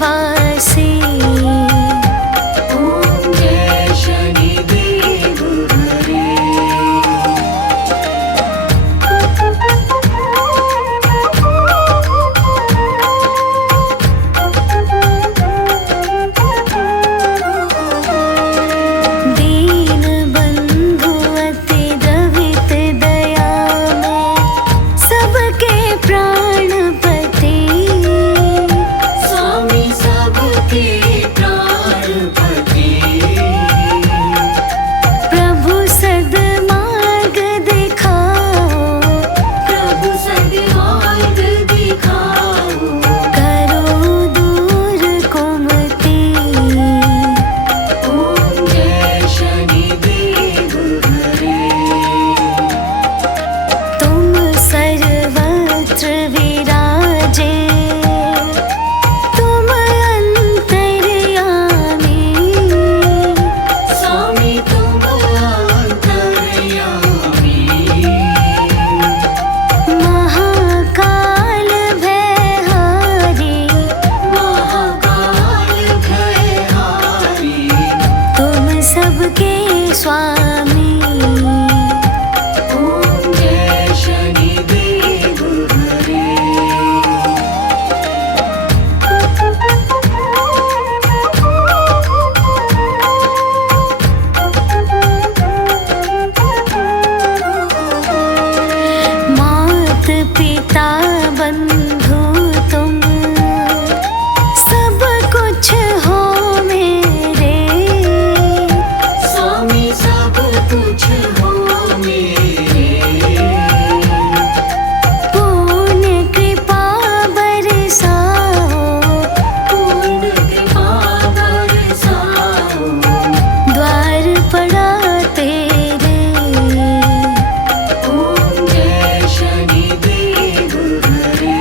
वासी। ओम जय शनिदेव हरे। दीन बंधु अति द्रवित दया में सबके प्राणपति। स्वामी सबके प्राणपति। प्रभु सद्मार्ग दिखाओ, प्रभु सद्मार्ग दिखाओ। करो दूर कुमति। ओम जय शनिदेव हरे। तुम सर्वत्र विराजे, तुम अंतर्यामी। स्वामी तुम अंतर्यामी। महाकाल भयहारी, महाकाल भयहारी। तुम सबके स्वामी। ओम जय शनिदेव हरे। मात पिता बंधु तुम सब कुछ हो मेरे। स्वामी सब कुछ हो मेरे। पूर्ण कृपा बरसाओ, पूर्ण कृपा बरसाओ। द्वार पड़ा तेरे। ओम जय शनिदेव हरे।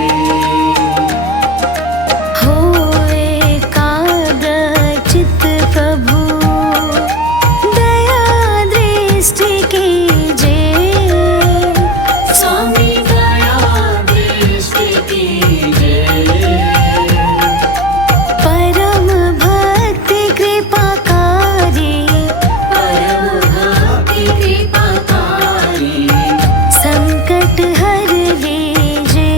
हो एकाग्र चित्त प्रभु, दया दृष्टि कीजे। स्वामी दया दृष्टि कीजिए। परम भक्ति कृपाकारी, परम भक्ति कृपाकारी। संकट हर लीजे।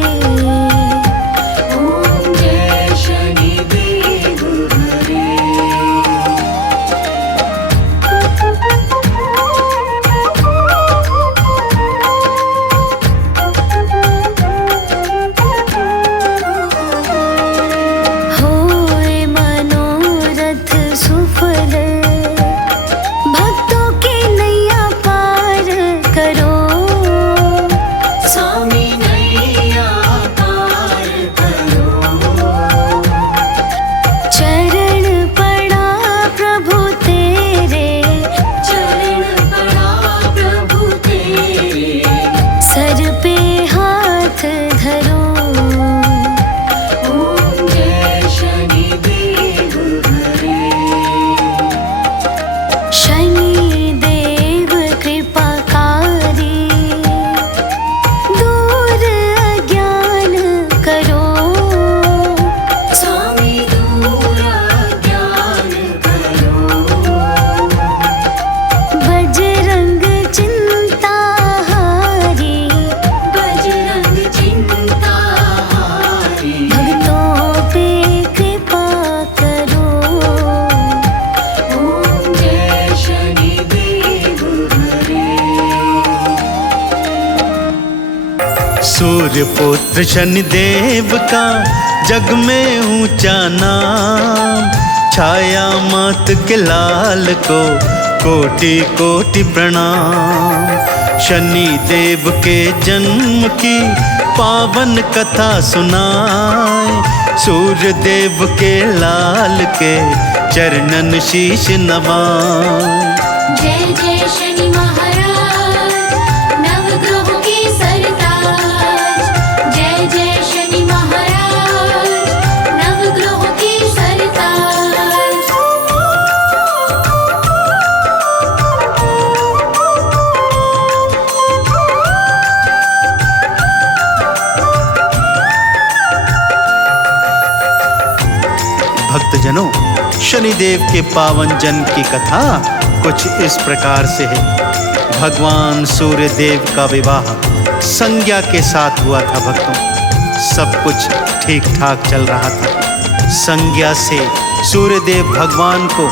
ओम जय शनिदेव हरे। होए मनोरथ सुफल, भक्तों की नैया पार करो। स्वामी नैया पार करो। चरण पड़ा प्रभु तेरे, चरण पड़ा प्रभु तेरे। सर पे हाथ धरो। ओम जय शनिदेव हरे। शनि देव कृपाकारी, दूर अज्ञान करो। स्वामी दूर ज्ञान करो। बजरंग चिंता हारी, बजरंग चिंता हारी। भक्तों पे कृपा करो। ओम जय शनिदेव हरे। सूर्य पुत्र शनिदेव का जग में ऊंचा नाम। छाया मात के लाल को कोटि कोटि प्रणाम। शनि देव के जन्म की पावन कथा सुनाए। सूर्य देव के लाल के चरणन शीश नवाए। जय जय शनि महाराज, नवग्रहों के सरताज। जय जय शनि महाराज, नवग्रहों के सरताज। शनिदेव के पावन जन्म की कथा कुछ इस प्रकार से है। भगवान सूर्य देव का विवाह संज्ञा के साथ हुआ था। भक्तों, सब कुछ ठीक ठाक चल रहा था। संज्ञा से सूर्यदेव भगवान को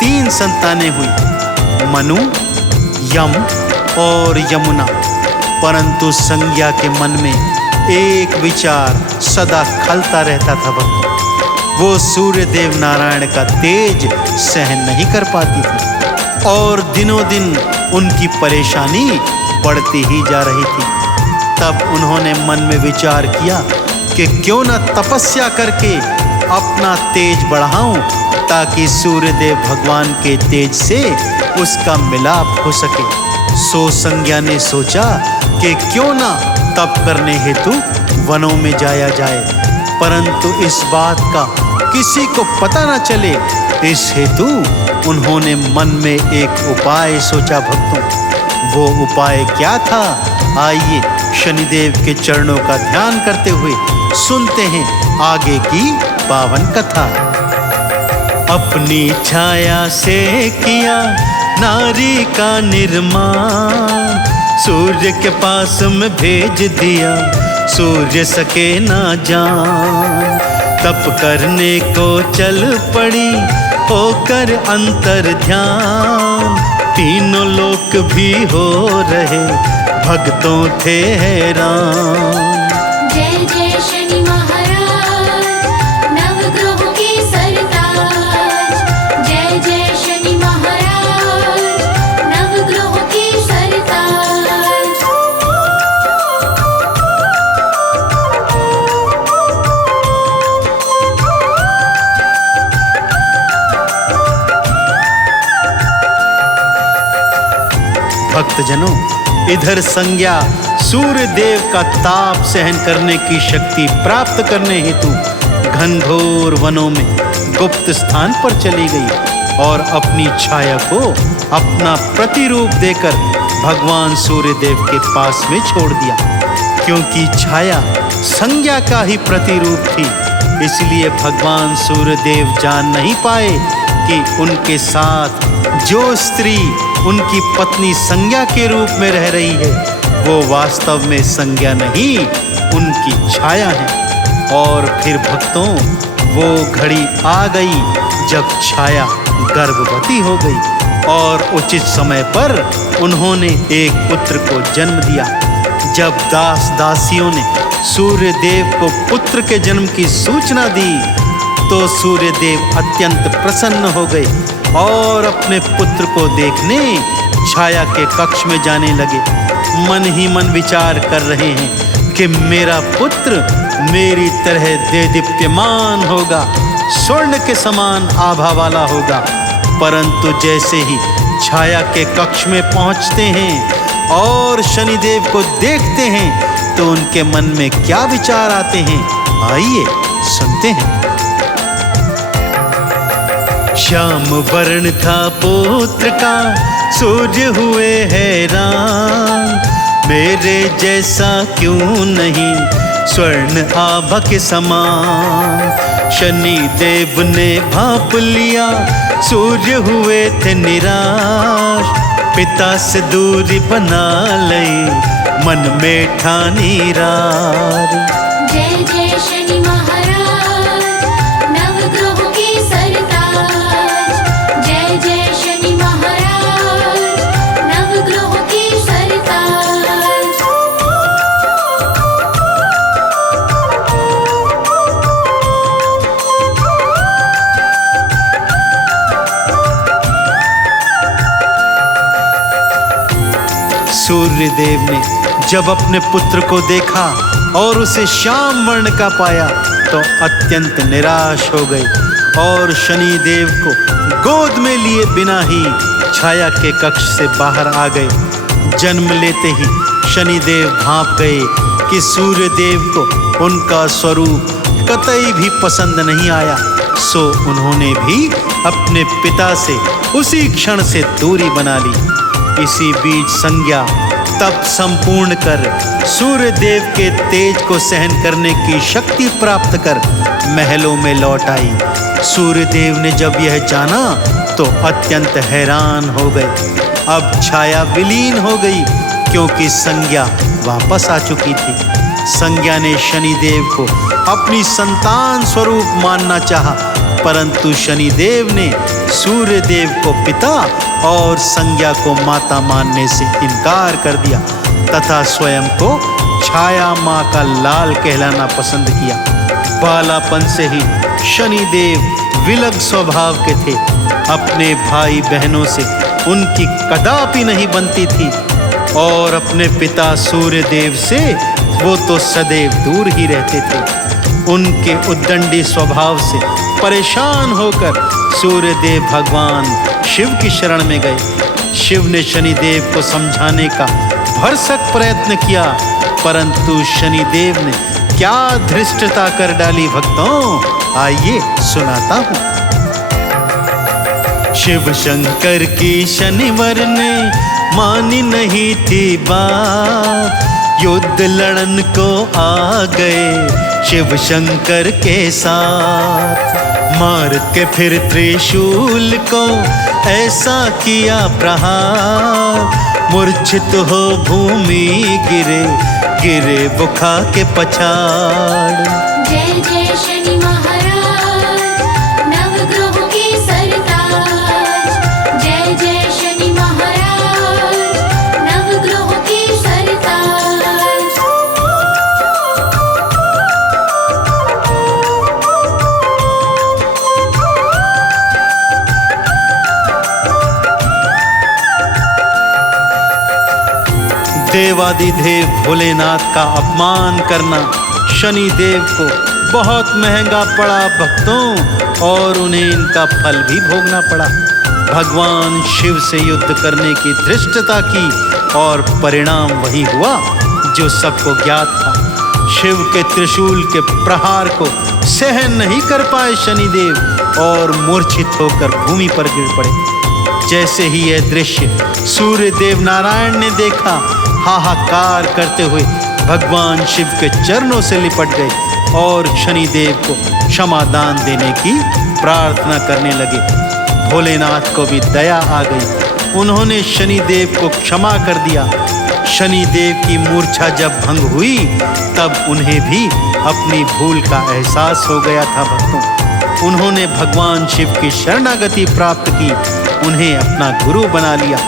3 संतानें हुई, मनु, यम और यमुना। परंतु संज्ञा के मन में एक विचार सदा खलता रहता था। भक्तों, वो सूर्यदेव नारायण का तेज सहन नहीं कर पाती थी और दिनों दिन उनकी परेशानी बढ़ती ही जा रही थी। तब उन्होंने मन में विचार किया कि क्यों न तपस्या करके अपना तेज बढ़ाऊं, ताकि सूर्यदेव भगवान के तेज से उसका मिलाप हो सके। सो संज्ञा ने सोचा कि क्यों न तप करने हेतु वनों में जाया जाए, परंतु इस बात का किसी को पता न चले, इस हेतु उन्होंने मन में एक उपाय सोचा। भक्तों, वो उपाय क्या था? आइए शनिदेव के चरणों का ध्यान करते हुए सुनते हैं आगे की पावन कथा। अपनी छाया से किया नारी का निर्माण, सूर्य के पास में भेज दिया, सूर्य सके ना जान। तप करने को चल पड़ी होकर अंतर ध्यान, तीनों लोक भी हो रहे भक्तों थे हैरान। जय जय शनि महाराज, नवग्रहों के सरताज। जय जय शनि महाराज, नवग्रहों के सरताज। भक्तजनों, इधर संज्ञा सूर्य देव का ताप सहन करने की शक्ति प्राप्त करने हेतु घनघोर वनों में गुप्त स्थान पर चली गई और अपनी छाया को अपना प्रतिरूप देकर भगवान सूर्य देव के पास में छोड़ दिया। क्योंकि छाया संज्ञा का ही प्रतिरूप थी, इसलिए भगवान सूर्य देव जान नहीं पाए कि उनके साथ जो स्त्री उनकी पत्नी संज्ञा के रूप में रह रही है, वो वास्तव में संज्ञा नहीं, उनकी छाया है। और फिर भक्तों, वो घड़ी आ गई जब छाया गर्भवती हो गई और उचित समय पर उन्होंने एक पुत्र को जन्म दिया। जब दास दासियों ने सूर्य देव को पुत्र के जन्म की सूचना दी, तो सूर्य देव अत्यंत प्रसन्न हो गए और अपने पुत्र को देखने छाया के कक्ष में जाने लगे। मन ही मन विचार कर रहे हैं कि मेरा पुत्र मेरी तरह देदीप्यमान होगा, स्वर्ण के समान आभा वाला होगा। परंतु जैसे ही छाया के कक्ष में पहुंचते हैं और शनिदेव को देखते हैं, तो उनके मन में क्या विचार आते हैं, आइए सुनते हैं। श्याम वर्ण था पुत्र का, सूर्य हुए हैरान, मेरे जैसा क्यों नहीं स्वर्ण आभा के समान। शनि देव ने भांप लिया, सूर्य हुए थे निराश, पिता से दूरी बना लई, मन में ठानी रार। जय जय शनि महाराज, नवग्रहों के सरताज। जय जय शनि महाराज, नवग्रहों के सरताज। सूर्यदेव ने जब अपने पुत्र को देखा और उसे श्याम वर्ण का पाया, तो अत्यंत निराश हो गए और शनि देव को गोद में लिए बिना ही छाया के कक्ष से बाहर आ गए। जन्म लेते ही शनिदेव भांप गए कि सूर्यदेव को उनका स्वरूप कतई भी पसंद नहीं आया। सो उन्होंने भी अपने पिता से उसी क्षण से दूरी बना ली। इसी बीच संज्ञा तप संपूर्ण कर सूर्य देव के तेज को सहन करने की शक्ति प्राप्त कर महलों में लौट आई। सूर्य देव ने जब यह जाना तो अत्यंत हैरान हो गए। अब छाया विलीन हो गई क्योंकि संज्ञा वापस आ चुकी थी। संज्ञा ने शनिदेव को अपनी संतान स्वरूप मानना चाहा, परंतु शनिदेव ने सूर्य देव को पिता और संज्ञा को माता मानने से इनकार कर दिया तथा स्वयं को छाया माँ का लाल कहलाना पसंद किया। बालापन से ही शनिदेव विलग स्वभाव के थे। अपने भाई बहनों से उनकी कदापि नहीं बनती थी और अपने पिता सूर्य देव से वो तो सदैव दूर ही रहते थे। उनके उद्दंडी स्वभाव से परेशान होकर सूर्य देव भगवान शिव की शरण में गए। शिव ने शनिदेव को समझाने का भरसक प्रयत्न किया, परंतु शनिदेव ने क्या धृष्टता कर डाली भक्तों, आइए सुनाता हूँ। शिव शंकर की शनिवर ने मानी नहीं थी बात, युद्ध लड़न को आ गए शिव शंकर के साथ। मार के फिर त्रिशूल को ऐसा किया प्रहार, मूर्छित हो भूमि गिरे गिरे वो खा के पछाड़। जय जय शनि महाराज नवग्रहों के सरताज। जय जय शनि महाराज नवग्रहों के सरताज। देवादिदेव भोलेनाथ का अपमान करना शनिदेव को बहुत महंगा पड़ा भक्तों, और उन्हें इनका फल भी भोगना पड़ा। भगवान शिव से युद्ध करने की धृष्टता की और परिणाम वही हुआ जो सबको ज्ञात था। शिव के त्रिशूल के प्रहार को सहन नहीं कर पाए शनिदेव और मूर्छित होकर भूमि पर गिर पड़े। जैसे ही यह दृश्य सूर्य देव नारायण ने देखा, हाहाकार करते हुए भगवान शिव के चरणों से लिपट गए और शनिदेव को क्षमा दान देने की प्रार्थना करने लगे। भोलेनाथ को भी दया आ गई, उन्होंने शनिदेव को क्षमा कर दिया। शनिदेव की मूर्छा जब भंग हुई तब उन्हें भी अपनी भूल का एहसास हो गया था भक्तों। उन्होंने भगवान शिव की शरणागति प्राप्त की, उन्हें अपना गुरु बना लिया।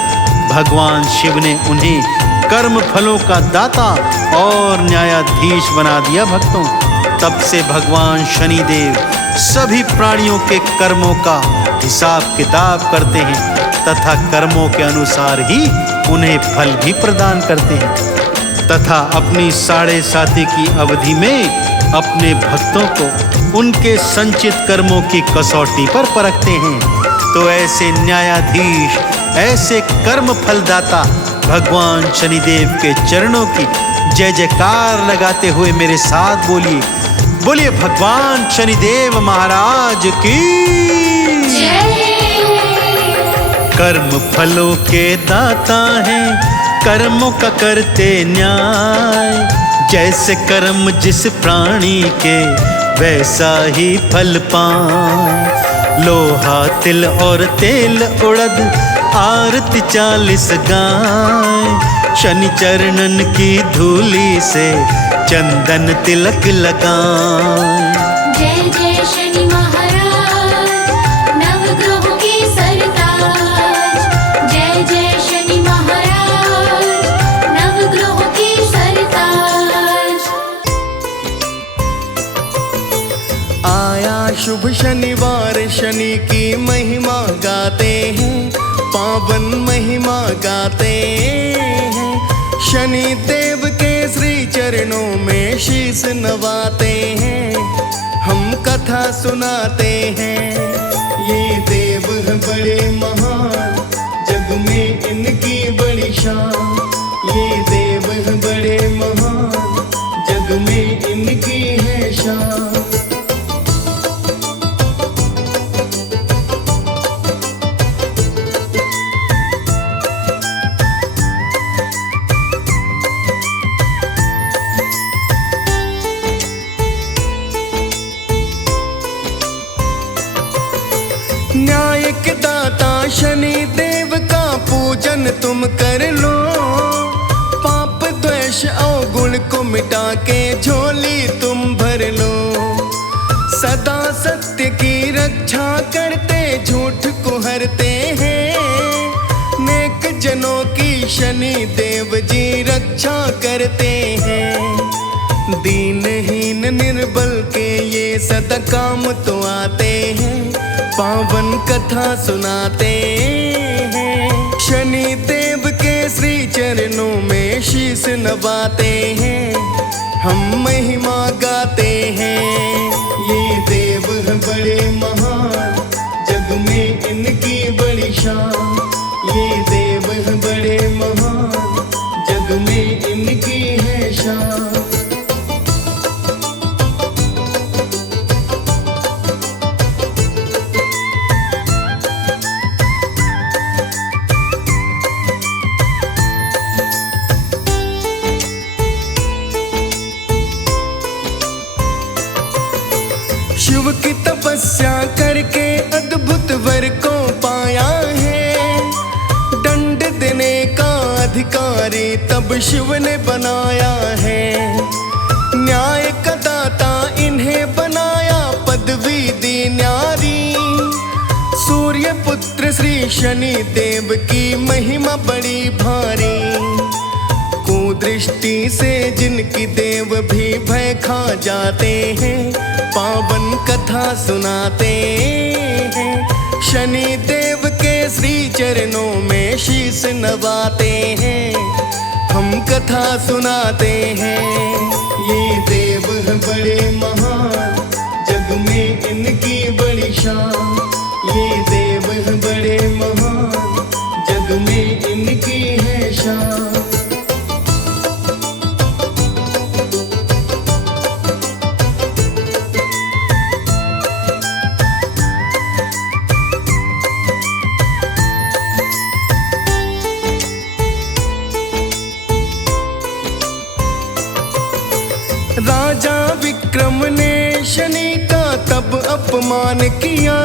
भगवान शिव ने उन्हें कर्म फलों का दाता और न्यायाधीश बना दिया भक्तों। तब से भगवान शनिदेव सभी प्राणियों के कर्मों का हिसाब किताब करते हैं तथा कर्मों के अनुसार ही उन्हें फल भी प्रदान करते हैं, तथा अपनी 7.5 की अवधि में अपने भक्तों को उनके संचित कर्मों की कसौटी पर परखते हैं। तो ऐसे न्यायाधीश, ऐसे कर्म फलदाता भगवान शनिदेव के चरणों की जय जयकार लगाते हुए मेरे साथ बोलिए, बोलिए भगवान शनिदेव महाराज की जय। कर्म फलों के दाता हैं, कर्मों का करते न्याय। जैसे कर्म जिस प्राणी के वैसा ही फल पाए। लोहा तिल और तेल उड़द आरती 40 गाय। शनि चरणन की धूली से चंदन तिलक लगाए। जय जय शनि महाराज नवग्रहों के सरताज। जय जय शनि महाराज नवग्रहों के सरताज। आया शुभ शनिवार, शनि की महिमा गाते हैं, पावन महिमा गाते हैं। शनि देव के श्री चरणों में शीश नवाते हैं, हम कथा सुनाते हैं। ये देव हैं बड़े महान, जग में इनकी बड़ी शान। ये देव हैं बड़े महान, जग में इनकी है शान। पूजन तुम कर लो, पाप द्वेष अवगुण को मिटा के झोली तुम भर लो। सदा सत्य की रक्षा करते झूठ को हरते हैं, नेक जनों की शनि देव जी रक्षा करते हैं। दीनहीन निर्बल के ये सदा काम तो आते हैं, पावन कथा सुनाते हैं। शनि देव के श्री चरणों में शीश नवाते हैं, हम महिमा गाते हैं। ये देव हैं बड़े महान, जग में इनकी बड़ी शान। ये देव हैं बड़े महान, जग में इनकी है शान। शिव की तपस्या करके अद्भुत वर को पाया है, दंड देने का अधिकारी तब शिव ने बनाया है। न्याय का दाता इन्हें बनाया, पदवी दी न्यारी। सूर्य पुत्र श्री शनि देव की महिमा बड़ी भारी। कुदृष्टि से जिनकी देव भी भय खा जाते हैं, पावन कथा सुनाते हैं। शनि देव के श्री चरणों में शीश नवाते हैं, हम कथा सुनाते हैं। ये देव हैं बड़े महान, जग में इनकी बड़ी शान। ये देव हैं बड़े महान, जग में इनकी है शान। राजा विक्रम ने शनि का तब अपमान किया,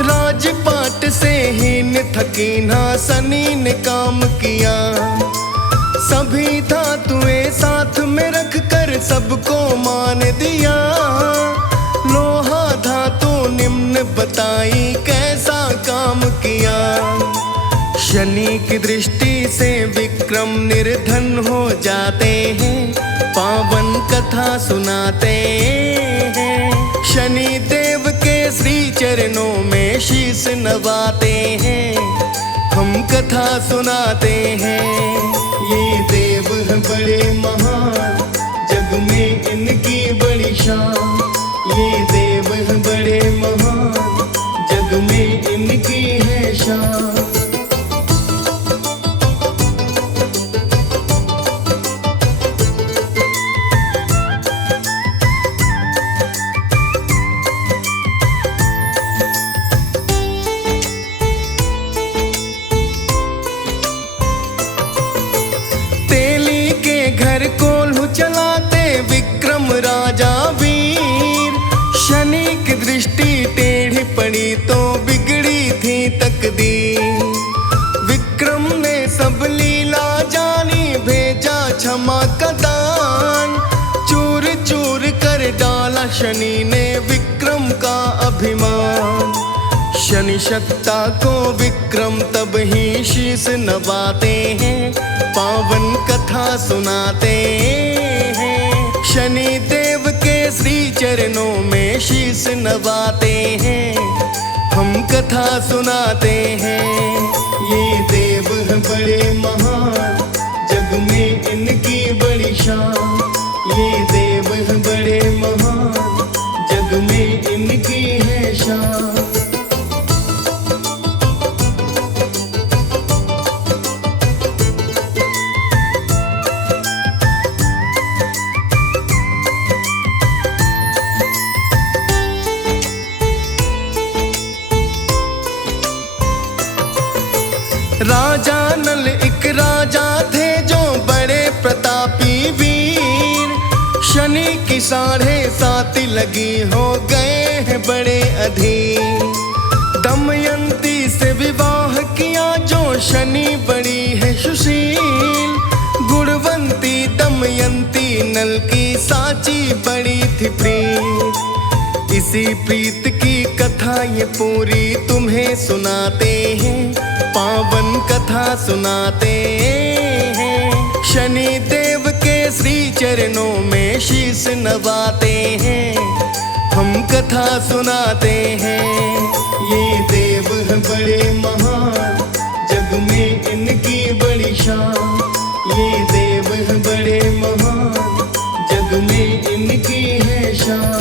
राजपाट से हीन थकी ना शनि ने काम किया। सभी धातुएं साथ में रख कर सबको मान दिया, लोहा धातु निम्न बताई कैसा काम किया। शनि की दृष्टि से विक्रम निर्धन हो जाते हैं, पावन कथा सुनाते हैं। शनि देव के श्री चरणों में शीश नवाते हैं, हम कथा सुनाते हैं। ये देव हैं बड़े महान, जग में इनकी बड़ी शान। ये देव हैं बड़े महान, जग में इनकी है शान। घर कोल्हू चलाते विक्रम राजा वीर। शनि की दृष्टि टेढ़ी पड़ी तो बिगड़ी थी तकदीर। विक्रम ने सब लीला जानी, भेजा क्षमा का दान। चूर चूर कर डाला शनि ने विक्रम का अभिमान। शनि शक्ता को विक्रम तब ही शीश नवाते हैं, पावन कथा सुनाते हैं। शनि देव के श्री चरणों में शीश नवाते हैं, हम कथा सुनाते हैं। ये देव हैं बड़े महान, जग में इनकी बड़ी शान। ये देव हैं बड़े महान, जग में इनकी है शान। राजा नल एक राजा थे जो बड़े प्रतापी वीर। शनि की 7.5 लगी हो गए हैं बड़े अधीर। दमयंती से विवाह किया जो शनि नल की साची बड़ी थी प्रीत। इसी प्रीत की कथा ये पूरी तुम्हें सुनाते हैं, पावन कथा सुनाते हैं। शनि देव के श्री चरणों में शीश नवाते हैं, हम कथा सुनाते हैं। ये देव हैं बड़े महान, जग में इनकी बड़ी शान। ये देव हैं बड़े महान, जग में इनकी है शान।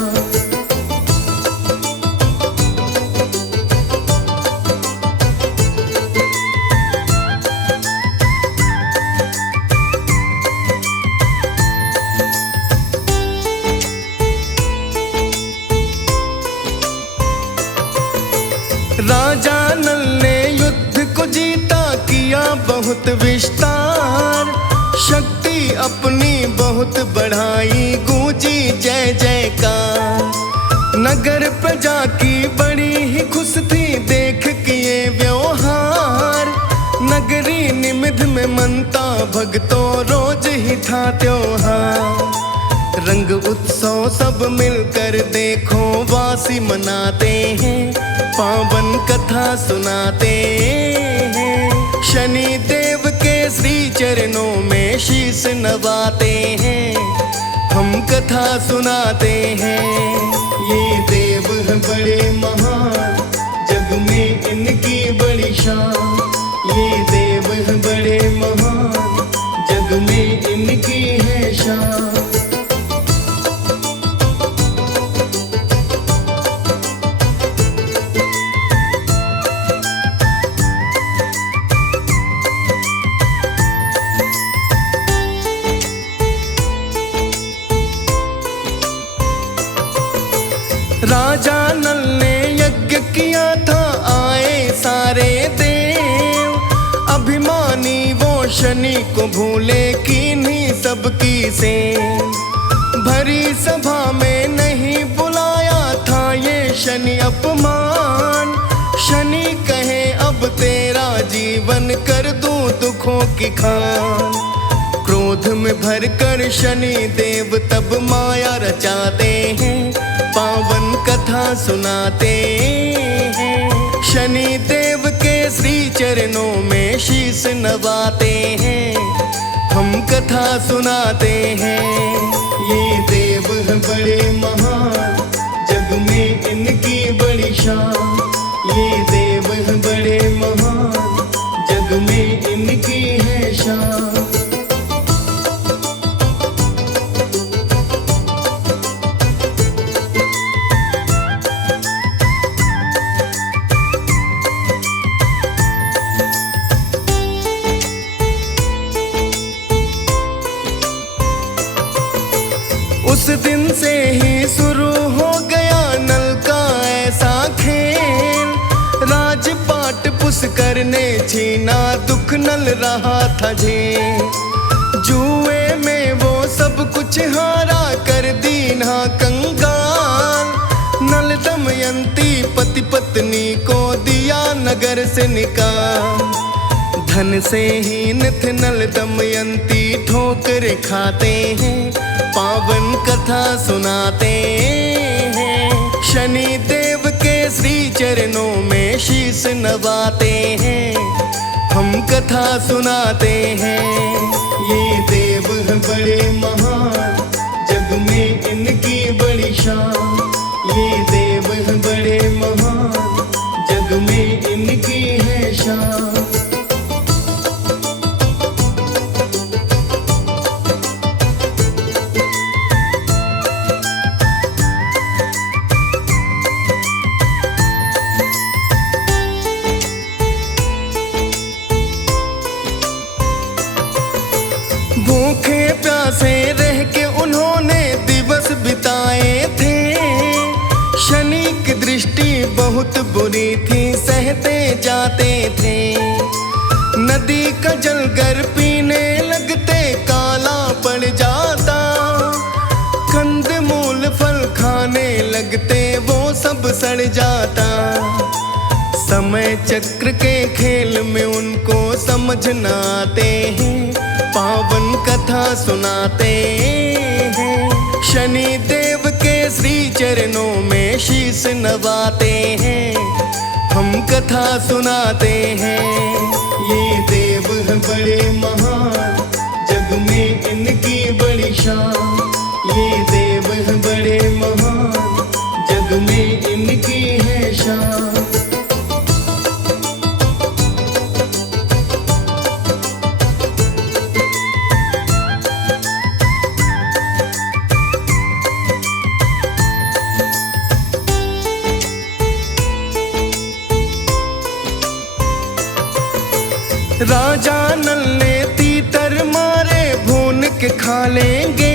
राजा नल ने युद्ध को जीता, किया बहुत विस्तार। शक्ति अपनी बहुत बढ़ाई, गूंजी जय जयकार। नगर प्रजा की बड़ी ही खुश थी, देख किए व्यवहार। नगरी निमिद्ध में मनता भक्तों, रोज ही था त्योहार। रंग उत्सव सब मिलकर देखो वासी मनाते हैं, पावन कथा सुनाते हैं। शनि देव के श्री चरणों में शीश नवाते हैं, हम कथा सुनाते हैं। ये देव हैं बड़े महान, जग में इनकी बड़ी शान। ये देव हैं बड़े महान, जग में इनकी है शान। राजा नल ने यज्ञ किया था, आए सारे देव। अभिमानी वो शनि को भूले, कीन्ही सबकी से। भरी सभा में नहीं बुलाया था ये शनि अपमान। शनि कहे अब तेरा जीवन कर दूं दुखों की खान। क्रोध में भरकर शनि देव तब माया रचाते हैं, पावन कथा सुनाते हैं। शनि देव के श्री चरणों में शीश नवाते हैं, हम कथा सुनाते हैं। ये देव हैं बड़े महान, जग में इनकी बड़ी शान। ये देव हैं बड़े महान, जग में इनकी है शान। उस दिन से ही शुरू हो गया नल का ऐसा खेल। राजपाट पुष्कर ने छीना, दुख नल रहा था झेल। जुए में वो सब कुछ हारा, कर दीना कंगाल। नल दमयंती पति पत्नी को दिया नगर से निकाल। धन से हीन थे नल दमयंती, ठोकर खाते हैं, पावन कथा सुनाते हैं। शनि देव के श्री चरणों में शीश नवाते हैं, हम कथा सुनाते हैं। ये देव हैं बड़े महान, जग में इनकी बड़ी शान। ये देव हैं बड़े महान, जग में इनकी है शान। भूखे प्यासे रह के उन्होंने दिवस बिताए थे। शनि की दृष्टि बहुत बुरी थी, सहते जाते थे। नदी का जल गर पीने लगते, काला पड़ जाता। कंद मूल फल खाने लगते, वो सब सड़ जाता। समय चक्र के खेल में उनको समझ न आते हैं, पावन कथा सुनाते हैं। शनि देव के श्री चरणों में शीश नवाते हैं, हम कथा सुनाते हैं। ये देव हैं बड़े महान, जग में इनकी बड़ी शान। ये देव हैं बड़े महान, जग में इनकी है शान। राजा नल ने तीतर मारे, भून के खा लेंगे।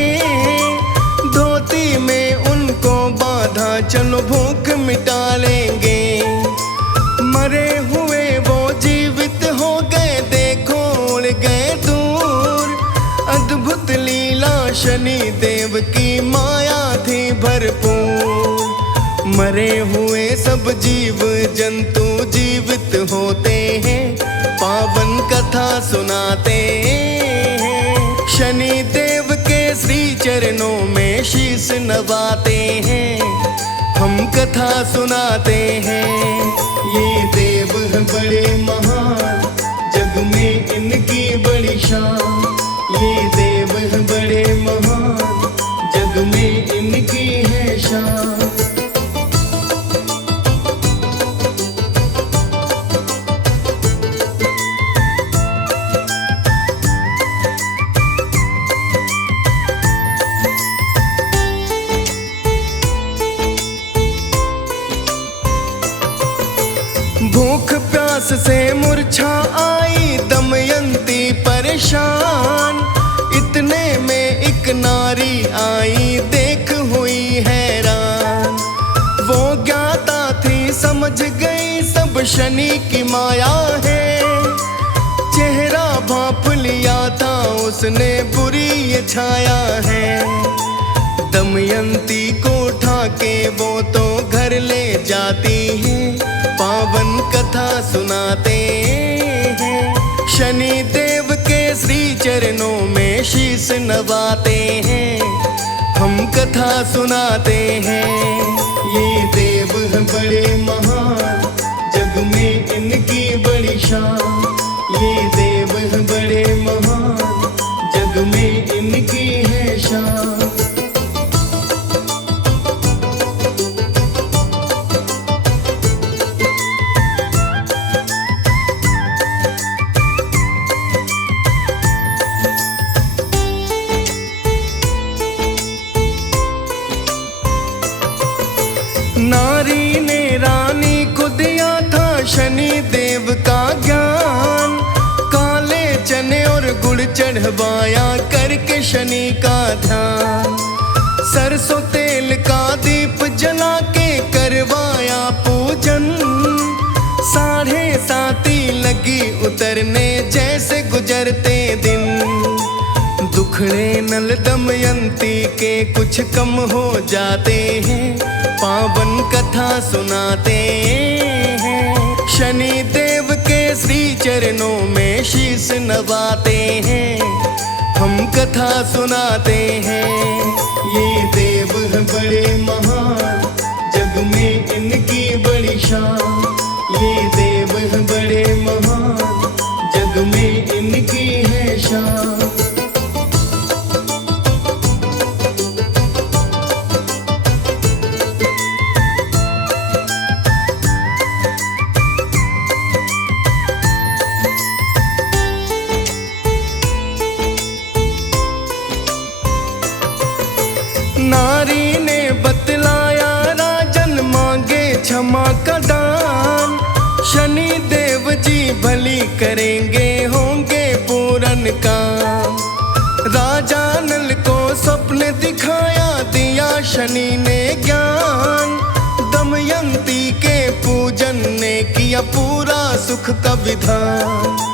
धोती में उनको बांधा, चलो भूख मिटा लेंगे। मरे हुए वो जीवित हो गए, देखो उड़ गए दूर। अद्भुत लीला शनि देव की माया थी भरपूर। मरे हुए सब जीव जंतु जीवित होते हैं, पावन कथा सुनाते हैं। शनि देव के श्री चरणों में शीश नवाते हैं, हम कथा सुनाते हैं। ये देव हैं बड़े महान, जग में इनकी बड़ी शान। ये देव हैं बड़े महान, जग में इनकी है शान। भूख प्यास से मूर्छा आई दमयंती परेशान। इतने में एक नारी आई, देख हुई हैरान। वो ज्ञाता थी, समझ गई सब शनि की माया है। चेहरा भांप लिया था उसने, बुरी ये छाया है। दमयंती को उठा के वो तो घर ले जाती है, पावन कथा सुनाते हैं। शनि देव के श्री चरणों में शीश नवाते हैं, हम कथा सुनाते हैं। ये देव हैं बड़े महान, जग में इनकी बड़ी शान। ये देव हैं बड़े महान, जग में इनकी है शान। नारी ने रानी को दिया था शनि देव का ज्ञान। काले चने और गुड़ चढ़वाया करके शनि का ध्यान। सरसों तेल का दीप जला के करवाया पूजन। 7:30 लगी उतरने जैसे गुजरते दिन। दुखड़े नल दमयंती के कुछ कम हो जाते हैं, पावन कथा सुनाते हैं। शनि देव के श्री चरणों में शीश नवाते हैं, हम कथा सुनाते हैं। ये देव हैं बड़े महान, जग में इनकी बड़ी शान। ये देव हैं बड़े महान, जग में इनकी है शान। नारी ने बतलाया राजन, मांगे क्षमा का दान। शनि देव जी भली करेंगे, होंगे पूरन काम। राजा नल को स्वप्न दिखाया, दिया शनि ने ज्ञान। दमयंती के पूजन ने किया पूरा सुख का विधान।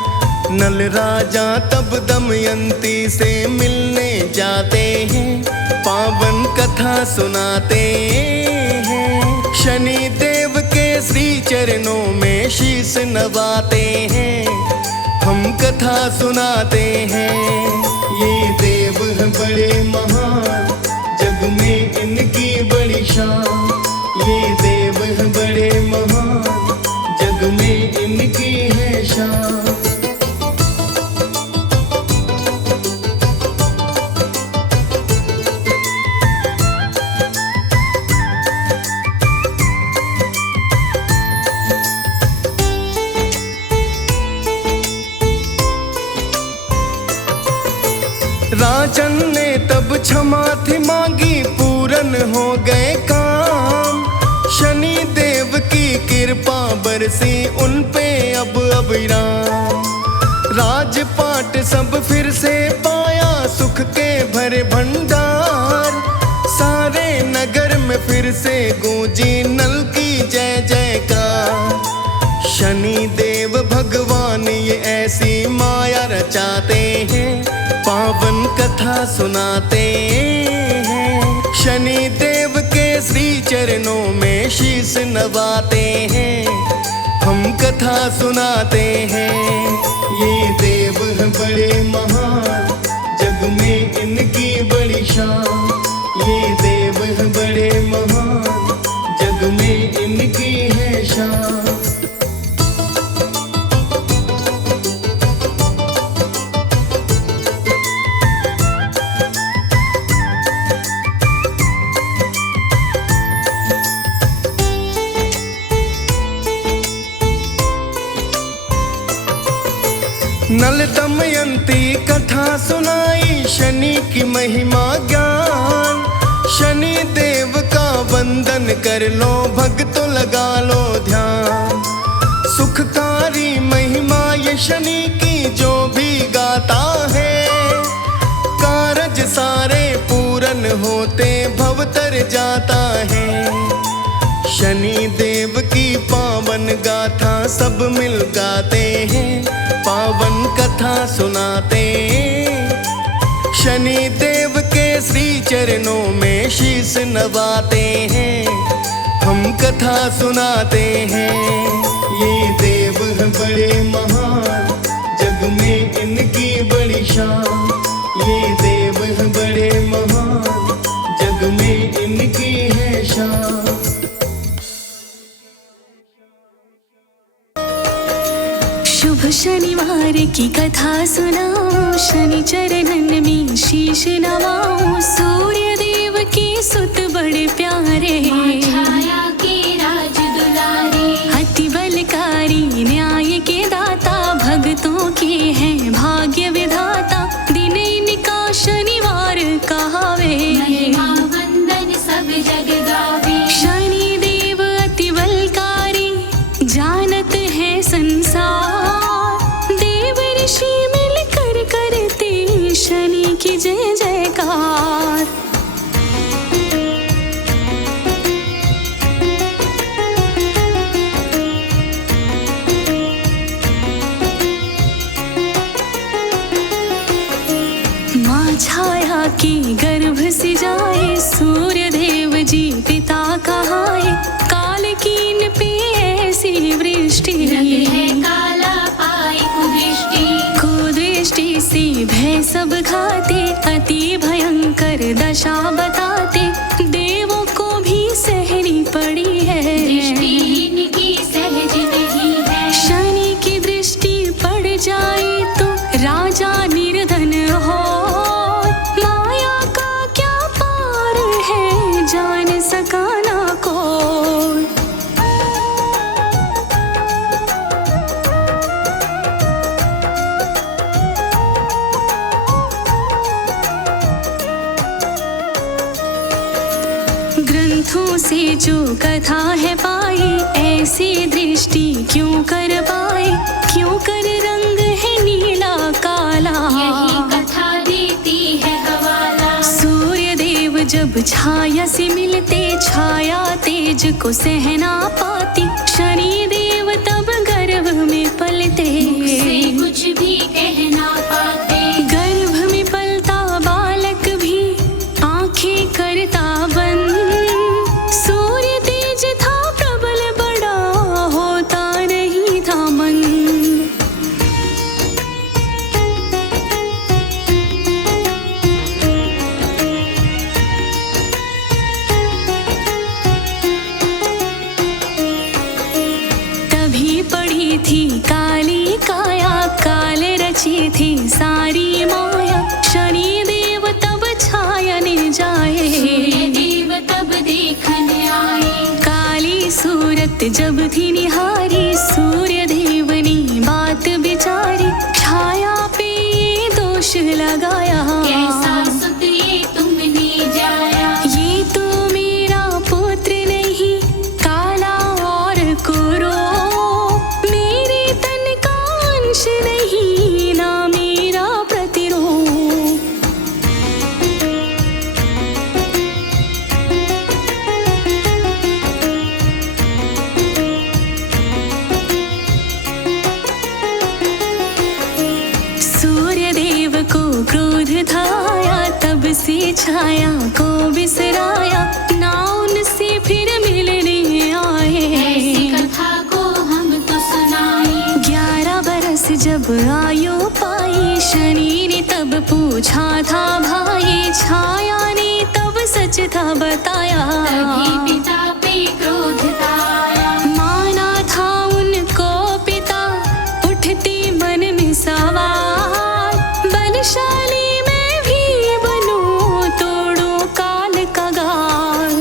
नल राजा तब दमयंती से मिलने जाते हैं, पावन कथा सुनाते हैं। शनि देव के श्री चरणों में शीश नवाते हैं, हम कथा सुनाते हैं। ये देव हैं बड़े महान, जग में इनकी बड़ी शान। ये देव हैं बड़े महान, जग में इनकी है शान। राजन ने तब क्षमा थी मांगी, पूरन हो गए काम। शनि देव की कृपा बरसी उन पे अब अविराम। राजपाट सब फिर से पाया, सुख के भरे भंडार। सारे नगर में फिर से गूंजी नल की जय जयकार। शनि देव भगवान ये ऐसी माया रचाते हैं, पावन कथा सुनाते हैं। शनि देव के श्री चरणों में शीश नवाते हैं, हम कथा सुनाते हैं। ये देव हैं बड़े महान, जग में इनकी बड़ी शान। ये देव हैं बड़े महान, जग में इनकी है शान। नल दमयंती कथा सुनाई, शनि की महिमा ज्ञान। शनि देव का वंदन कर लो, भक्तों लगा लो ध्यान। सुखकारी महिमा ये शनि की जो भी गाता है, कारज सारे पूरन होते भव तर जाता है। शनि देव की पावन गाथा सब मिल गाते हैं, पावन कथा सुनाते। शनि देव के श्री चरणों में शीश नवाते हैं, हम कथा सुनाते हैं। ये देव हैं बड़े महान, जग में इनकी बड़ी शान। ये देव हैं बड़े महान, जग में इनकी है शान। शुभ शनिवार की कथा सुनाओ, शनि चरणन में शीश नवाओ। सूर्य देव के सुत बड़े प्यारे, छाया के राज दुलारे। अति बलकारी न्याय के दाता, भक्तों के हैं भाग्य विधाता। दिन इनका शनिवार कहावे, महिमा वंदन सब जग गावे। शनि देव अति बलकारी, जानत है संसार। देव ऋषि मिलकर करते शनि की जय जयकार। माँ छाया की गर्भ से जाए, सूर्य देव जी पिता कहाए। काल कीन पे ऐसी वृष्टि, है काला पाई कुदृष्टि। कुदृष्टि से भय सब खाते, अति भयंकर दशा बताते। देवों को भी सहनी पड़ी है, दृष्टि इनकी सहज नहीं है। शनि की दृष्टि पड़ जाए तो राजा निर्धन हो। माया का क्या पार है, जान सका ना कोई। ग्रंथों से जो कथा है पाई, ऐसी दृष्टि क्यों कर पाए। क्यों कर रंग है नीला काला, यही कथा देती है हवाला। सूर्य देव जब छाया से मिलते, छाया तेज को सहना पाती। शनि देव तब गर्भ में पलते, से कुछ भी कहना पाते। गर्भ में पलता बालक भी आंखें करता बंद। सूर्य तेज था प्रबल बड़ा, लगाया। कैसा सुत ये तुमने जाया, ये तो मेरा पुत्र नहीं काला और कुरो, मेरे तन का अंश नहीं ना मेरा प्रतिरूप। सूर्य देव को क्रोध धाया, तब से छाया को बिसराया, ना उनसे फिर मिलने आए। ऐसी कथा को हम तो सुनाए। 11 बरस जब आयु पाई, शनि ने तब पूछा था भाई, छाया ने तब सच था बताया। तभी पिता पे क्रोध आया, माना था उनको पिता, उठते मन में सवाल, बलशाली मैं भी बनूं, तोड़ूं काल का गाल।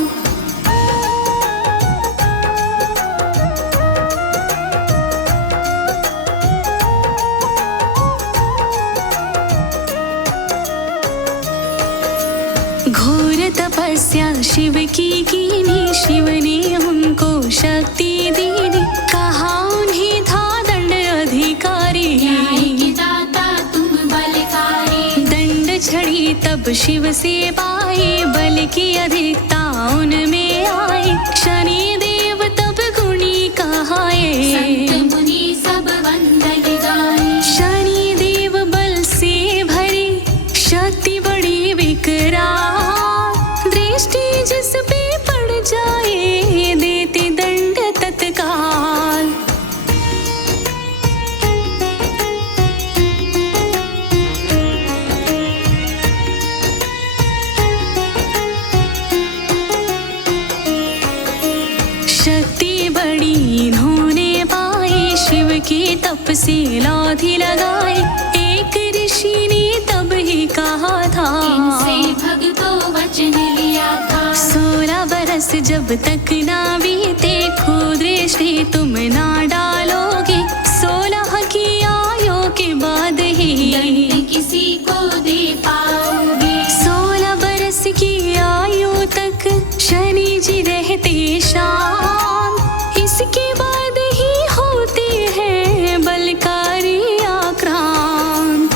घोर तपस्या शिव की कीनी, शिव ने उनको शक्ति दीनी, कहा उन्हें था दंड अधिकारी। न्याय के दाता तुम बलकारी, दंड छड़ी तब शिव से पाए, बल की अधिकता उनमें आई, शनि देव तब गुणी कहाए। संत मुनि सब वंदन गाए। शनि देव बल से भरे, शक्ति बड़ी विकराल, दृष्टि जिस पे पड़ जाए, देते दंड तत्काल। शक्ति बड़ी इन्होंने पाई, शिव के तप से लौथी लगाई, एक ऋषि ने तब ही कहा था, इनसे भक्तों वचन लिया था। 16 बरस जब तक ना बीते, कुदृष्टि तुम ना डालोगे, 16 की आयु के बाद ही दंड किसी को दे पाओगे। 16 बरस की आयु तक शनि जी रहते शांत, इसके बाद ही होते हैं बलकारी आक्रांत।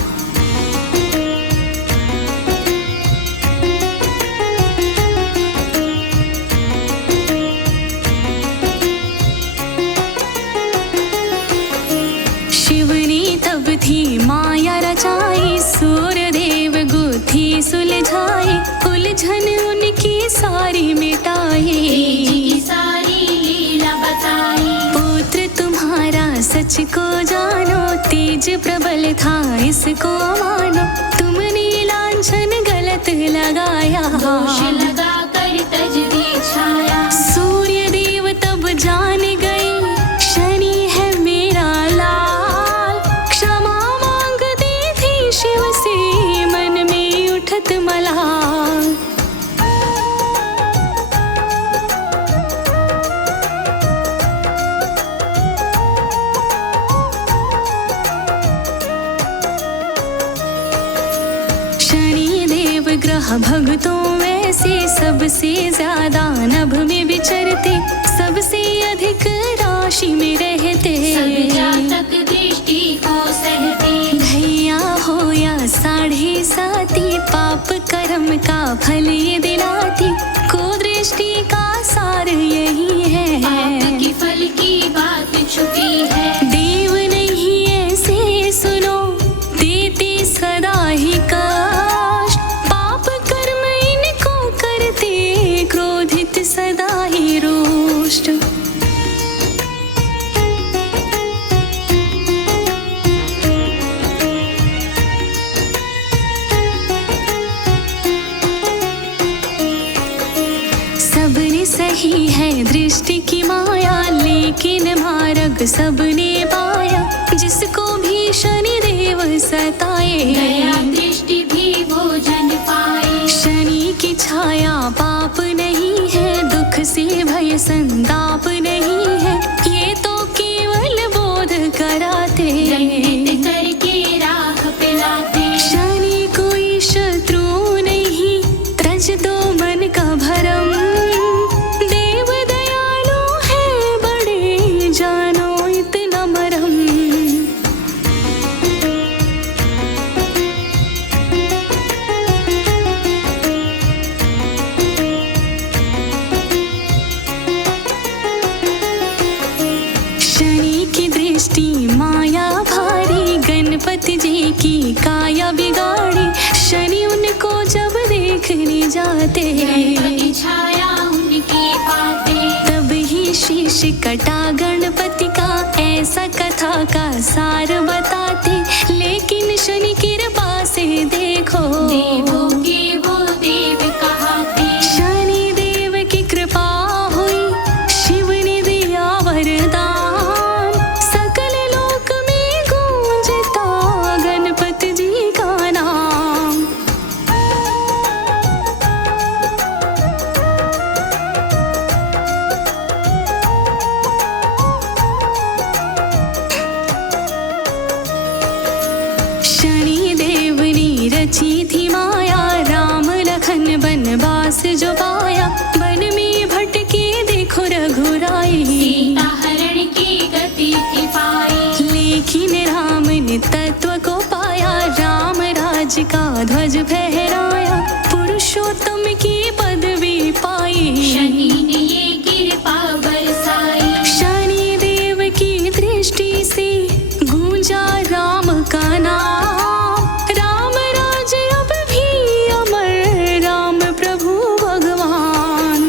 शिव ने तब थी माया रचाई, सूर्य देव गुत्थी सुलझाई, उलझन उनकी सारी मिटाई। तेज की सारी लीला बताई, पुत्र तुम्हारा सच को जानो, तेज प्रबल था इसको मानो, तुमने लांछन गलत लगाया। दोष लगा कर तज दी छाया, सूर्य देव तब जान गए, शनि है मेरा लाल, क्षमा मांगती थी शिव से, मन में उठत मलाल। शनि देव ग्रह भक्तों में से सबसे ज्यादा नभ में विचरते, सबसे अधिक राशि में रहते। सब जातक दृष्टि को सहते, भैया हो या 7.5, पाप कर्म का फल ये दिलाती, कुदृष्टि का सार यही है। पाप के फल की बात छुपी है। देव नहीं ऐसे सुनो, देते सदा ही कष्ट, पाप कर्म इनको करते, क्रोधित सदा ही रुष्ट। सबने सही है दृष्टि की माया, लेकिन मार्ग सबने पाया, जिसको भी शनि देव सताए, दया दृष्टि भी वो जन पाए। शनि की छाया पाप नहीं है, दुख से भय संताप नहीं है, ये तो केवल बोध कराते, दंडित करके राह पिलाते। शनि विष कटा गणपति का, ऐसा कथा का सार बताते, लेकिन शनि कृपा से देखो देवों के वो देव कहाते। शनि देव की कृपा हुई, शिव ने दिया वरदान, सकल लोक में गूंजता गणपति जी का नाम। शनि देव ने रची थी माया, राम लखन बनवास जो पाया, वन में भटके देखो रघुराई, सीता हरण की गति थी पाई। लेकिन राम ने तत्व को पाया, राम राज का ध्वज फहराया, पुरुषोत्तम की पदवी पाई। शनि ने ये कृपा बरसाई। शनि देव की दृष्टि से गूंजा राम का नाम, राम राज अब भी अमर, राम प्रभु भगवान।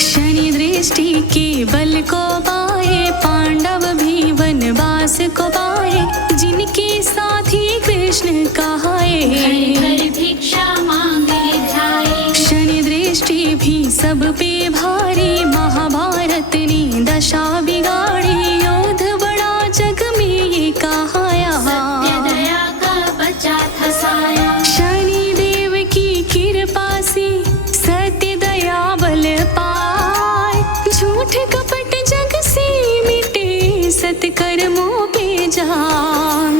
शनि दृष्टि के बल को पाए, पांडव भी वनवास को पाए, जिनके साथी कृष्ण कहाए, घर घर भिक्षा मांग रिझाए। शनि दृष्टि भी सब पे भारी, महाभारत ने दशा बिगाड़ी, युद्ध बड़ा जग में ये कहाया, सत्य दया का बचा था साया। शनि देव की कृपा से सत्य दया बल पाए, झूठ कपट जग से मिटे, सत्कर्मों पे जान।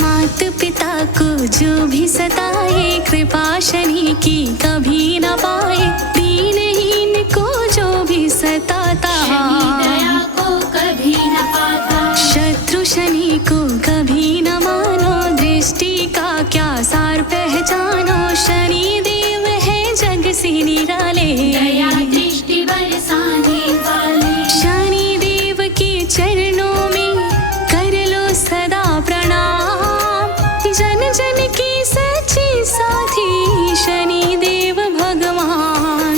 मात पिता को जो भी सताए, कृपा शनि की कभी न पाए, दीनहीन को जो भी सताता, शनि दया को कभी न पाता। शत्रु शनि को कभी न मानो, दृष्टि का क्या सार पहचानो, शनि देव है जग से निराले, दया दृष्टि बरसाने वाले। शनि देव के चरणों में कर लो सदा प्रणाम, जन जन की सच्ची साथी शनि देव भगवान।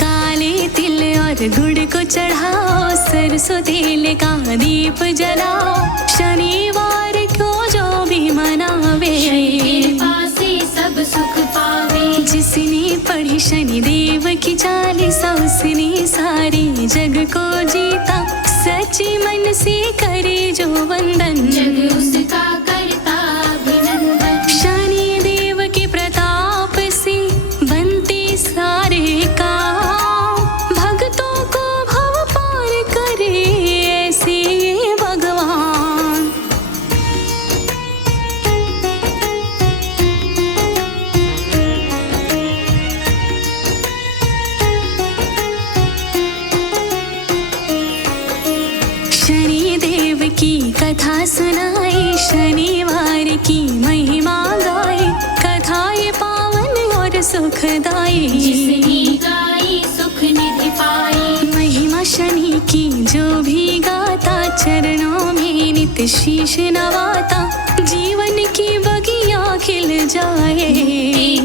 काले तिल और गुड़ को चढ़ाओ, सरसों तेल का दीप जलाओ, शनिवार को जो भी मनावे, शनि कृपा से सब सुख पावे। जिसने पढ़ी शनि देव की चालीसा, उसने सारे जग को जीता, सच्चे मन से करे जो वंदन, जग उसका करता अभिनंदन। शनि देव के प्रताप से बनते सारे काम, भक्तों को भव पार करे ऐसे ये भगवान। शनि देव की कथा सुनाए, शनिवार की महिमा गाए, कथा ये पावन और सुखदाई, जिसने गाई सुख निधि पाई। महिमा शनि की जो भी गाता, चरणों में नित शीश नवाता, जीवन की बगिया खिल जाए,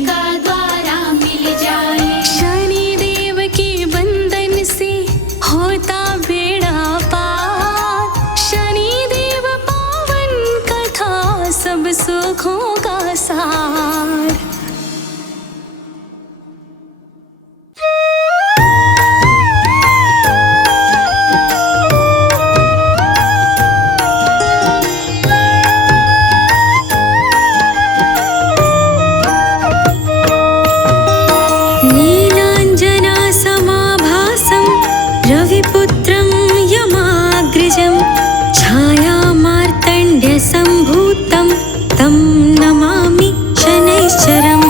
का द्वारा मिल जाए। शनि देव के बंधन से होता बेड़ा पार, शनि देव पावन कथा सब सुखों का सार। रविपुत्रं यमाग्रजं छायामार्तण्डसम्भूतं तं नमामि शनैश्चरम्।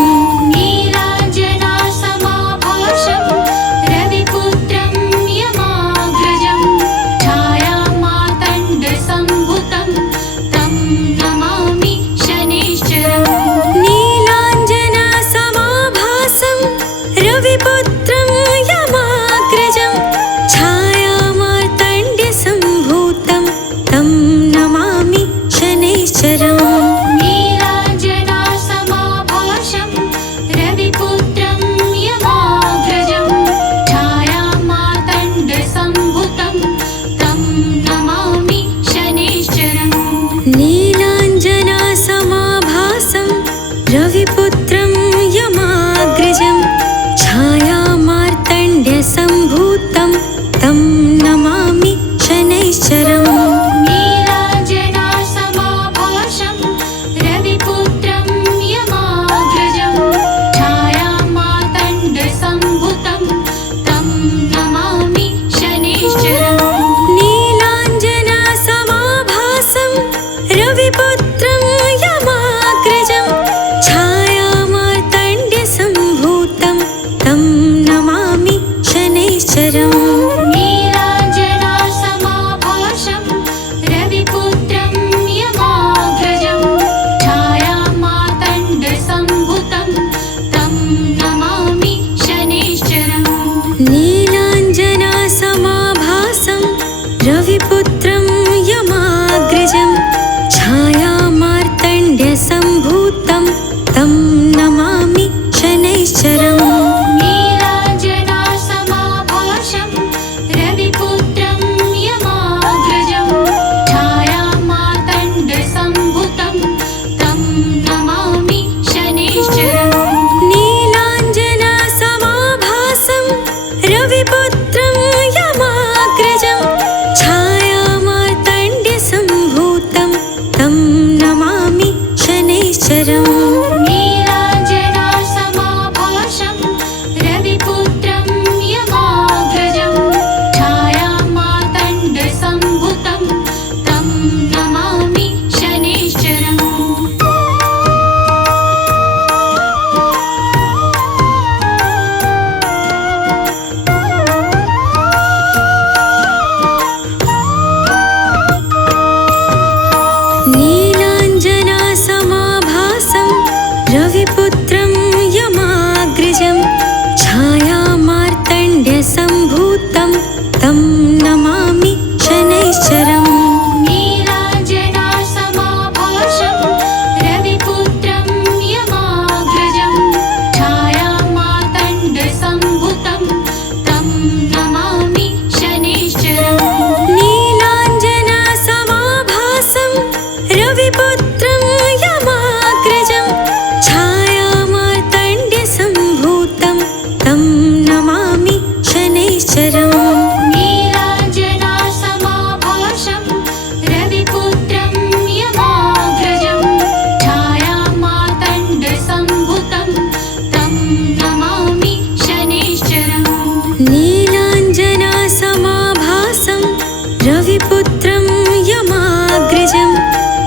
रविपुत्रं यमाग्रजं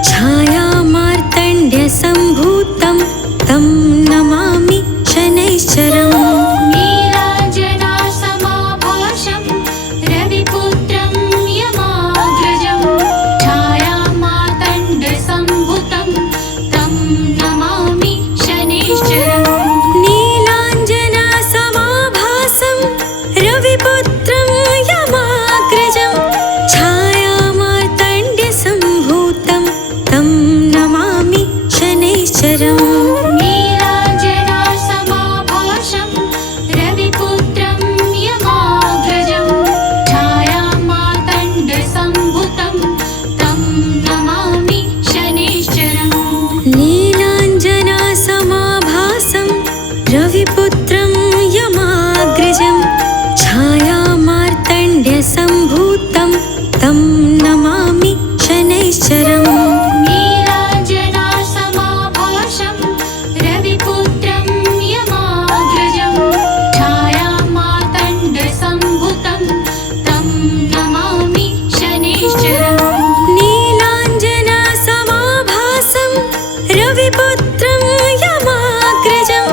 छायामार्तण्ड्यसम्भूतं तं नमामि शनैश्चरम् नीलाञ्जनासमाभासं रविपुत्रं यमाग्रजं छायामार्तण्डसम्भूतं तं नमामि शनैश्चरम् नीलाञ्जनासमाभासं रविपुत्रं यमाग्रजं छायामार्तण्ड्यसम्भूतं तं नमामि शनैश्चरम् नीलाञ्जनासमाभासं रविपुत्रं यमाग्रजं छायामार्तण्डसम्भूतं तं नमामि शनैश्चरम् नीलाञ्जनासमाभासं रविपुत्रं यमाग्रजं छायामार्तण्ड्यसम्भूतं तं नमामि शनैश्चरम् नीलाञ्जनासमाभासं रविपुत्रं यमाग्रजं छायामार्तण्डसम्भूतं तं नमामि शनैश्चरम् नीलाञ्जनासमाभासं रविपुत्रं यमाग्रजं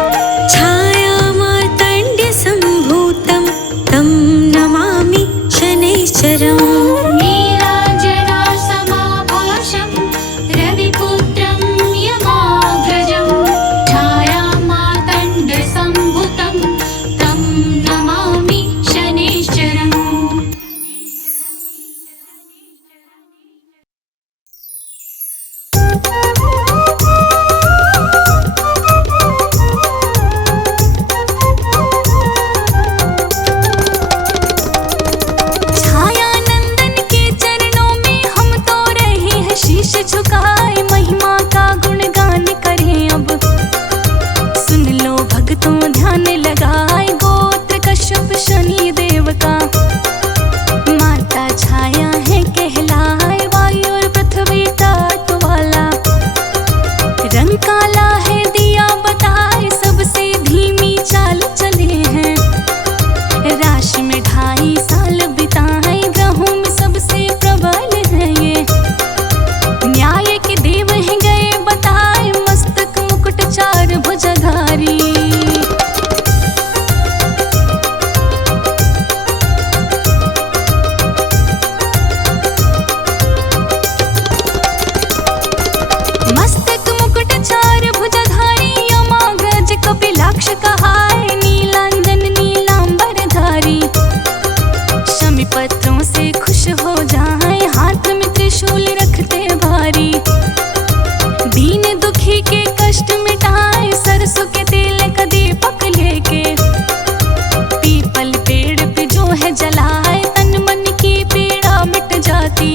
छायामार्तण्ड्यसम्भूतं तं नमामि शनैश्चरम् नीलाञ्जनासमाभासं रविपुत्रं यमाग्रजं छायामार्तण्डसम्भूतं तं नमामि शनैश्चरम् छायानंदन के चरणों में हम तो रहे हैं शीश झुकाए, महिमा का गुणगान करें अब। सुन लो भक्तों ध्यान लगाए, गोत्र कश्यप शनि देव का। माता छाया है कहलाए, वायु और पृथ्वी ताट वाला। रंग काला है दिया बताए, सबसे धीमी चाल चले हैं। राशि में 2.5 साल बिताए, ग्रहों में सबसे प्रबल है ये। न्याय के देव हैं गए बताए, मस्तक मुकुट 4 भुजधारी। मस्तक मुकुट 4 भुजधारी, यमाग्रज कपिलाक्ष कहाए। नीलांजन नीलांबरधारी, शमी पत्रों से खुश हो जाए, हाथ में त्रिशूल रखते भारी। दीन दुखी के कष्ट मिटाए, सरसों के तेल का दीपक लेके। पीपल पेड़ पे जो है जलाए, तन मन की पीड़ा मिट जाती।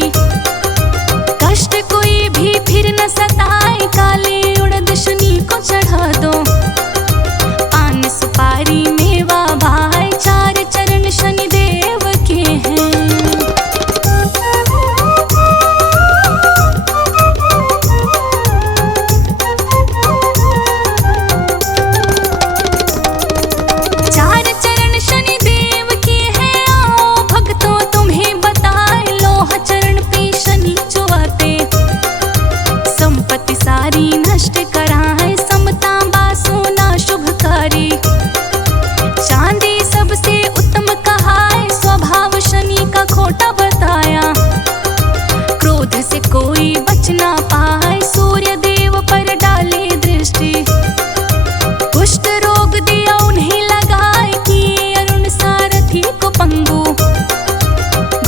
कष्ट कोई भी फिर न सताए, काले उड़द शनि को चढ़ा दो। पान सुपारी मेवा भाई, 4 चरण शनि देव के हैं। चार चरण शनि देव के हैं, आओ भक्तों तुम्हें बताए। लोह चरण पे शनि जो आते, संपत्ति सारी नष्ट कराए। समता बासुना शुभकारी, चांदी सबसे उत्तम कहाए। स्वभाव शनि का खोटा बताया, क्रोध से कोई बच ना पाए। सूर्य देव पर डाले दृष्टि, कुष्ठ रोग दिया उन्हें लगाए। किए अरुण सारथी को पंगु,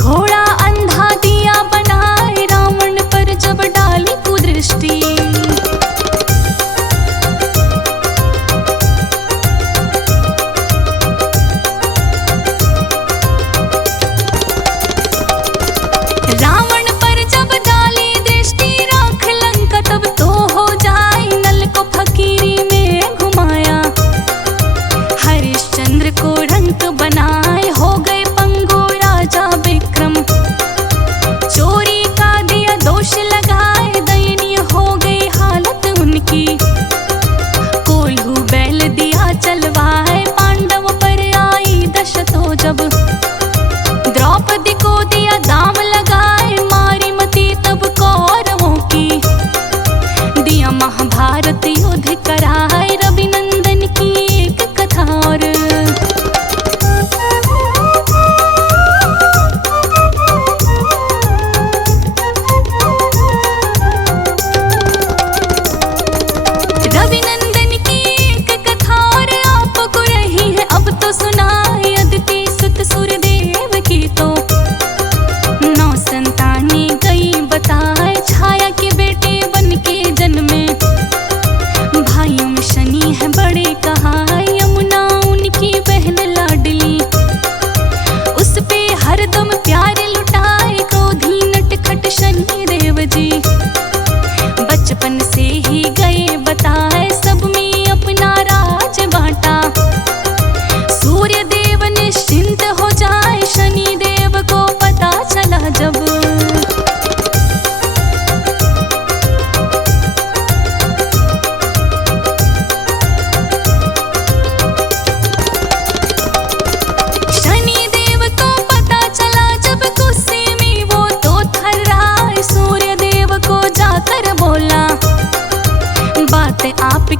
घोड़ा अंधा दिया बनाए। रावण पर जब डाली कुदृष्टि, रावण पर जब डाली दृष्टि, राख लंका तब तो हो जाए। नल को फकीरी में घुमाया, हरिश्चंद्र को रंक बनाए। हो गए पंगु राजा विक्रम, चोरी का दिया दोष लगाए। दयनीय हो गई हालत उनकी, कोल्हू बैल दिया चलवाए। पांडव पर आई दशा तो जब, द्रौपदी को दिया दाम लगा।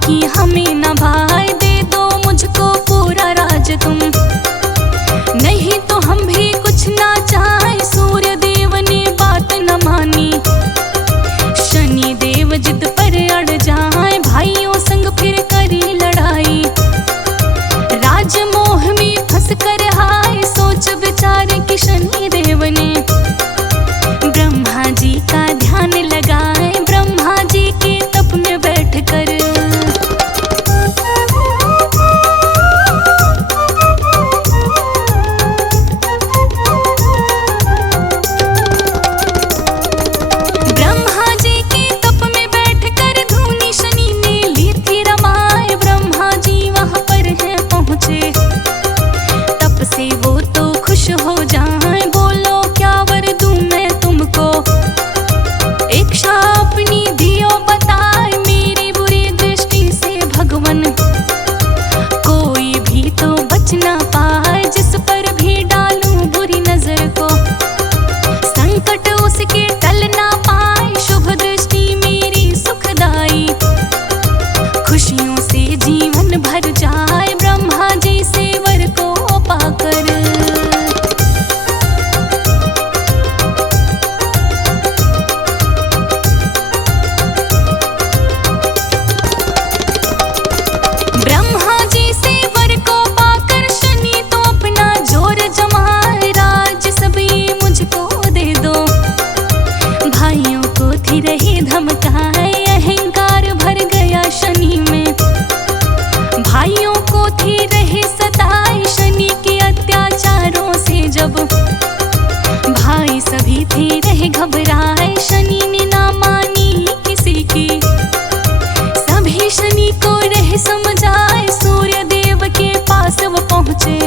की हमें न भाए, दे दो मुझको पूरा राज तुम, नहीं तो हम भी कुछ ना चाहे। सूर्य देव ने बात न मानी, शनि देव जिद पर अड़ जाए, भाइयों संग फिर करी लड़ाई। राजमोह में फंस कर हाय, सोच विचार कि शनि देव ने ब्रह्मा जी का ध्यान लगाए, ब्रह्मा जी के तप में बैठ कर। ब्रह्मा जी के तप में बैठ कर धूनी शनि ने ली थी रमाए, ब्रह्मा जी वहां पर हैं पहुंचे, तप से वो तो खुश हो जाए। बोलो क्या वर दूं मैं तुमको, इच्छा अपनी दियो बताए, मेरी बुरी दृष्टि से भगवन कोई भी तो बच ना पाए, जिस पर भी डालूं बुरी नजर को संकट उसके टल ना पाए। शुभ दृष्टि मेरी सुखदाई, खुशियों से जीवन भर जाए, ब्रह्मा जी से वर को पाकर। ब्रह्मा जी से वर को पाकर शनि तो अपना जोर जमाए, राज सब ये मुझको दे दो। भाइयों को थी रही धमकाए, अहंकार भर गया शनि में, भाइयों को थी रही सताए, शनि के अत्याचारों से जब भाई सभी थे रहे घबराए। शनि ने ना मानी किसी की, सभी शनि को रहे समझाए, सूर्य देव के पास वो पहुँचे,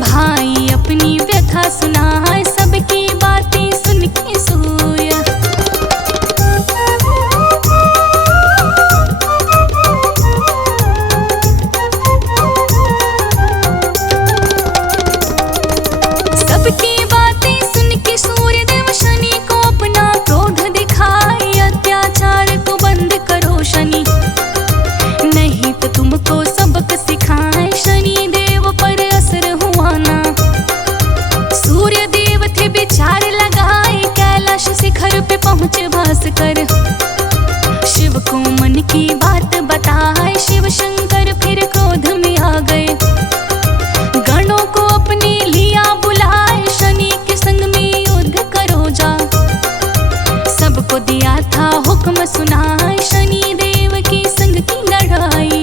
भाई अपनी व्यथा सुनाए, सबकी बातें सुन के सूर्य सबकी बातें सुन के सूर्य देव शनि को अपना क्रोध दिखाए, अत्याचार को बंद करो शनि, नहीं तो तुमको सबक सिखाए। शनि देव पर असर हुआ ना, सूर्य देव थे विचार लगाए, कैलाश शिखर पे पहुंचे भास्कर, शिव को मन की बात बताए। शिव शंकर फिर क्रोध में आ गए, गणों को अपने लिया बुलाए, शनि के संग में युद्ध करो जा, सबको दिया था हुक्म सुनाए, शनि देव के संग की लड़ाई।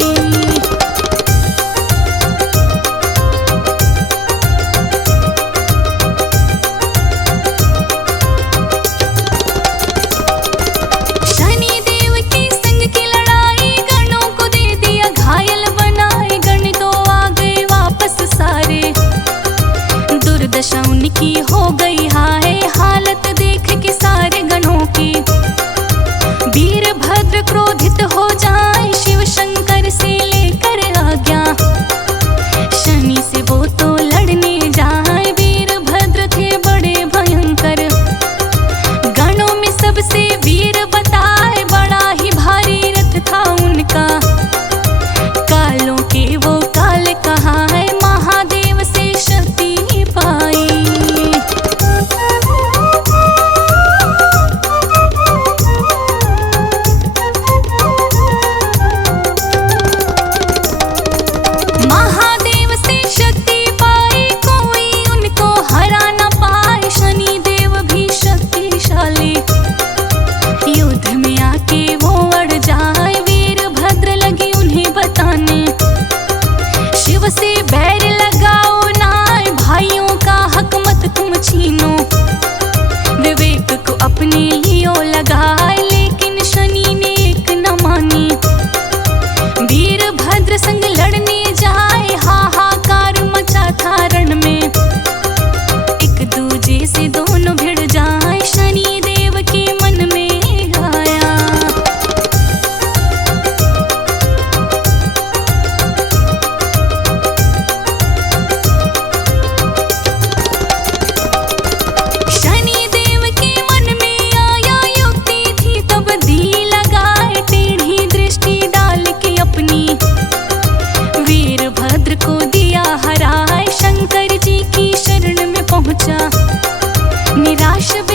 शनि देव के संग की लड़ाई, गणों को दे दिया घायल बनाए, गण तो आ गए वापस सारे, दुर्दशा उनकी हो गई हाय, हालत देख के सारे गणों की वीरभद्र क्रोधित हो जाए, शिव शंकर से लेकर आज्ञा, शनि से वो तो लड़ने जाए। वीरभद्र थे बड़े भयंकर, गणों में सबसे वीर बताए, बड़ा ही भारी रथ था उनका, कालों के वो काल कहा है, महादेव से शक्ति पाई। वृषभ